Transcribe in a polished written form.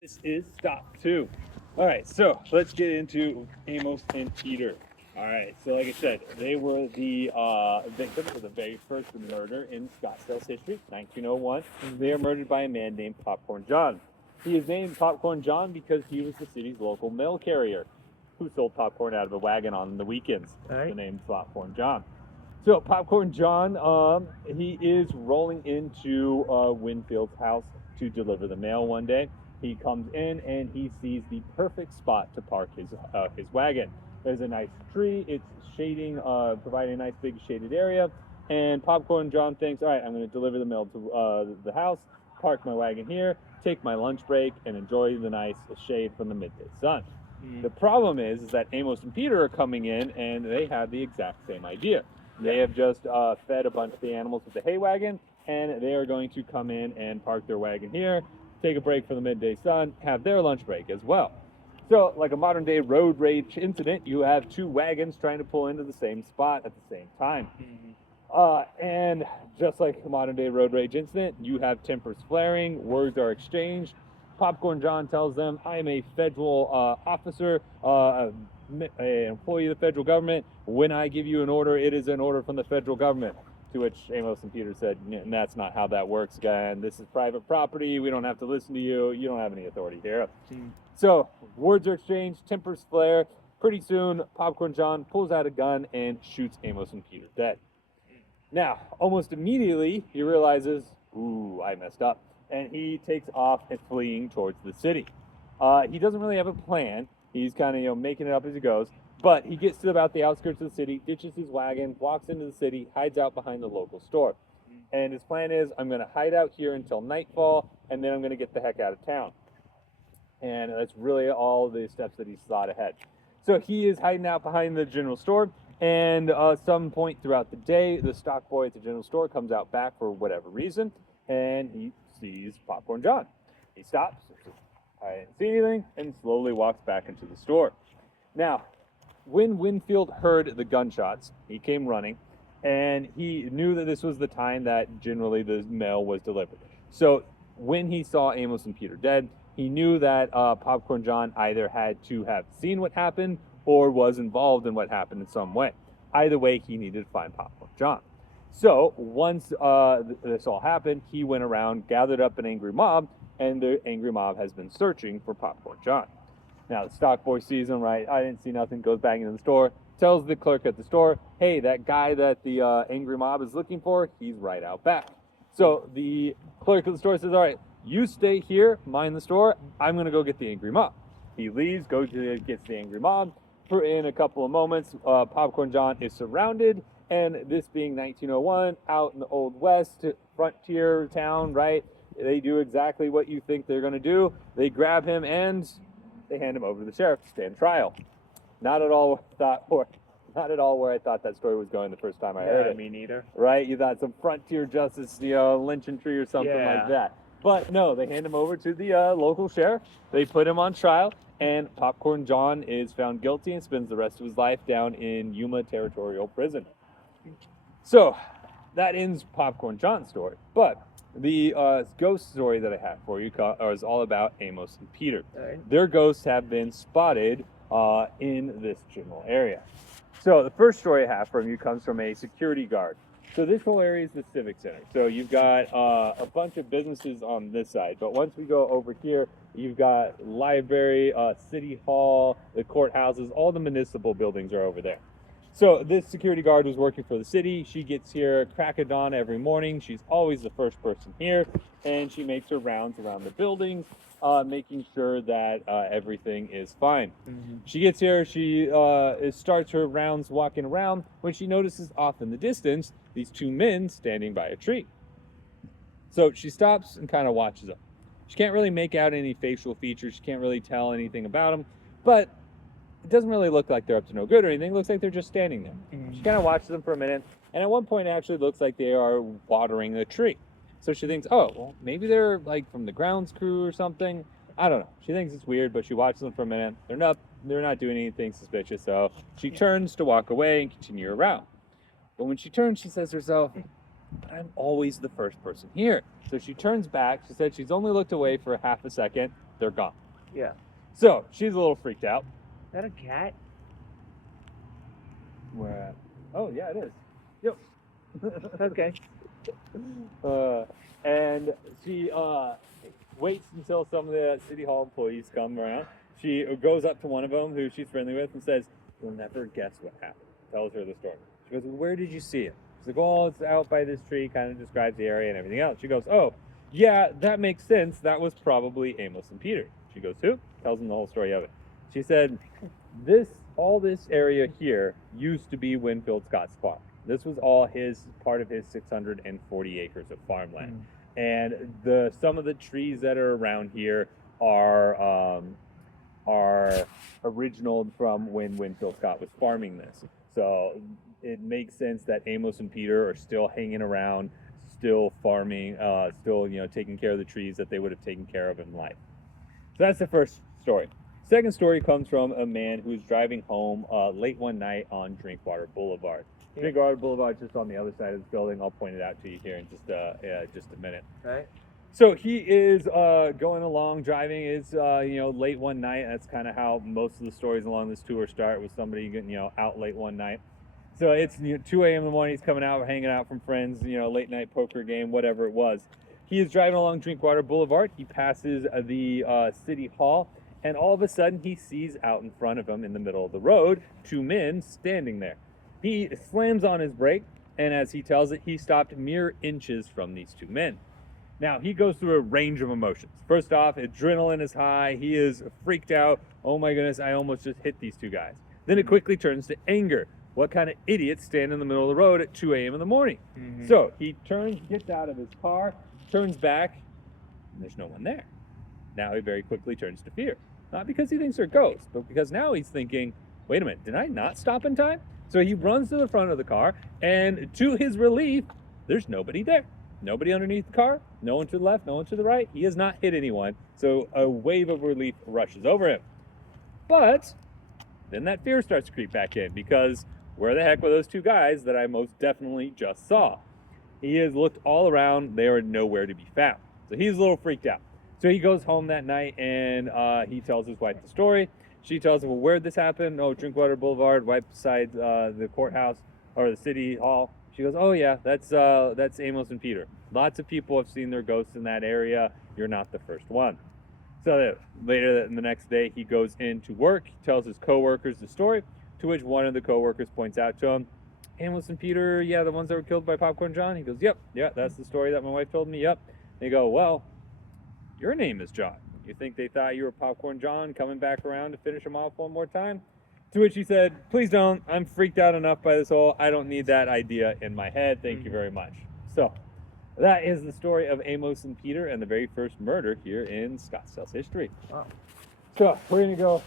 This is stop two. All right, so let's get into Amos and Peter. All right, so like I said, they were the victims of the very first murder in Scottsdale's history, 1901. They are murdered by a man named Popcorn John. He is named Popcorn John because he was the city's local mail carrier who sold popcorn out of a wagon on the weekends. All right. The name Popcorn John. So Popcorn John, he is rolling into Winfield's house to deliver the mail one day. He comes in and he sees the perfect spot to park his wagon. There's a nice tree. It's shading, providing a nice big shaded area. And Popcorn John thinks, all right, I'm going to deliver the mail to the house, park my wagon here, take my lunch break, and enjoy the nice shade from the midday sun. The problem is that Amos and Peter are coming in and they have the exact same idea. They have just fed a bunch of the animals with the hay wagon, and they are going to come in and park their wagon here, take a break from the midday sun, have their lunch break as well. So, like a modern day road rage incident, you have two wagons trying to pull into the same spot at the same time. And just like a modern day road rage incident, you have tempers flaring, words are exchanged. Popcorn John tells them, I am a federal officer, an employee of the federal government. When I give you an order, it is an order from the federal government. To which Amos and Peter said, that's not how that works, guy. And this is private property. We don't have to listen to you. You don't have any authority here. So words are exchanged, tempers flare. Pretty soon, Popcorn John pulls out a gun and shoots Amos and Peter dead. Now, almost immediately, he realizes, ooh, I messed up. And he takes off and fleeing towards the city. He doesn't really have a plan. He's kind of, making it up as he goes. But he gets to about the outskirts of the city, ditches his wagon, walks into the city, hides out behind the local store. And his plan is, I'm going to hide out here until nightfall, and then I'm going to get the heck out of town. And that's really all the steps that he's thought ahead. So he is hiding out behind the general store, and some point throughout the day, the stock boy at the general store comes out back for whatever reason, and he sees Popcorn John. He stops, I didn't see anything, and slowly walks back into the store. Now, when Winfield heard the gunshots, he came running, and he knew that this was the time that generally the mail was delivered. So when he saw Amos and Peter dead, he knew that Popcorn John either had to have seen what happened or was involved in what happened in some way. Either way, he needed to find Popcorn John. So once this all happened, he went around, gathered up an angry mob, and the angry mob has been searching for Popcorn John. Now, the stock boy sees him, right? I didn't see nothing, goes back into the store, tells the clerk at the store, hey, that guy that the angry mob is looking for, he's right out back. So the clerk at the store says, all right, you stay here, mind the store, I'm going to go get the angry mob. He leaves, gets the angry mob. In a couple of moments, Popcorn John is surrounded, and this being 1901, out in the Old West, frontier town, right? They do exactly what you think they're going to do. They grab him and they hand him over to the sheriff to stand trial. Not at all where I thought that story was going the first time I heard it. Me neither. Right? You thought some frontier justice, lynching tree or something like that. But no, they hand him over to the local sheriff. They put him on trial, and Popcorn John is found guilty and spends the rest of his life down in Yuma Territorial Prison. So that ends Popcorn John's story. But the ghost story that I have for you is all about Amos and Peter. Right. Their ghosts have been spotted in this general area. So the first story I have from you comes from a security guard. So this whole area is the Civic Center. So you've got a bunch of businesses on this side. But once we go over here, you've got library, city hall, the courthouses, all the municipal buildings are over there. So this security guard was working for the city. She gets here crack of dawn every morning. She's always the first person here, and she makes her rounds around the buildings, making sure that everything is fine. She gets here, she starts her rounds walking around when she notices off in the distance these two men standing by a tree. So she stops and kind of watches them. She can't really make out any facial features. She can't really tell anything about them, but it doesn't really look like they're up to no good or anything. It looks like they're just standing there. She kind of watches them for a minute, and at one point it actually looks like they are watering a tree. So she thinks, oh, well, maybe they're like from the grounds crew or something. I don't know. She thinks it's weird, but she watches them for a minute. They're not doing anything suspicious, so she turns to walk away and continue around. But when she turns, she says to herself, but I'm always the first person here. So she turns back. She said she's only looked away for half a second, they're gone. Yeah. So she's a little freaked out. Is that a cat? Where at? Oh, yeah, it is. Yep. Okay. And she waits until some of the City Hall employees come around. She goes up to one of them who she's friendly with and says, "You'll never guess what happened." Tells her the story. She goes, "Where did you see it?" She's like, "Oh, it's out by this tree," kind of describes the area and everything else. She goes, "Oh, yeah, that makes sense. That was probably Amos and Peter." She goes, "Who?" Tells them the whole story of it. She said, all this area here used to be Winfield Scott's farm. This was all part of his 640 acres of farmland. And some of the trees that are around here are original from when Winfield Scott was farming this. So it makes sense that Amos and Peter are still hanging around, still farming, still taking care of the trees that they would have taken care of in life. So that's the first story. Second story comes from a man who's driving home late one night on Drinkwater Boulevard. Yeah. Drinkwater Boulevard is just on the other side of this building. I'll point it out to you here in just a minute. Right. So he is going along driving. It's late one night. That's kind of how most of the stories along this tour start, with somebody getting out late one night. So it's 2 a.m. in the morning. He's coming out, hanging out from friends. Late night poker game, whatever it was. He is driving along Drinkwater Boulevard. He passes the City Hall, and all of a sudden he sees out in front of him, in the middle of the road, 2 men standing there. He slams on his brake, and as he tells it, he stopped mere inches from these 2 men. Now, he goes through a range of emotions. First off, adrenaline is high. He is freaked out. Oh my goodness, I almost just hit these 2 guys. Then it quickly turns to anger. What kind of idiots stand in the middle of the road at 2 a.m. in the morning? Mm-hmm. So he gets out of his car, turns back, and there's no one there. Now he very quickly turns to fear. Not because he thinks they're ghosts, but because now he's thinking, wait a minute, did I not stop in time? So he runs to the front of the car, and to his relief, there's nobody there. Nobody underneath the car, no one to the left, no one to the right. He has not hit anyone, so a wave of relief rushes over him. But then that fear starts to creep back in, because where the heck were those 2 guys that I most definitely just saw? He has looked all around. They are nowhere to be found. So he's a little freaked out. So he goes home that night, and he tells his wife the story. She tells him, well, where'd this happen? Oh, Drinkwater Boulevard, right beside the courthouse, or the City Hall. She goes, oh yeah, that's Amos and Peter. Lots of people have seen their ghosts in that area. You're not the first one. So later the next day, he goes into work. He tells his coworkers the story, to which one of the coworkers points out to him, Amos and Peter, yeah, the ones that were killed by Popcorn John? He goes, yep, yeah, that's the story that my wife told me, yep. They go, well, your name is John. You think they thought you were Popcorn John coming back around to finish him off one more time? To which he said, please don't. I'm freaked out enough by this whole, I don't need that idea in my head. Thank you very much. So that is the story of Amos and Peter and the very first murder here in Scottsdale's history. Wow. So we're going to go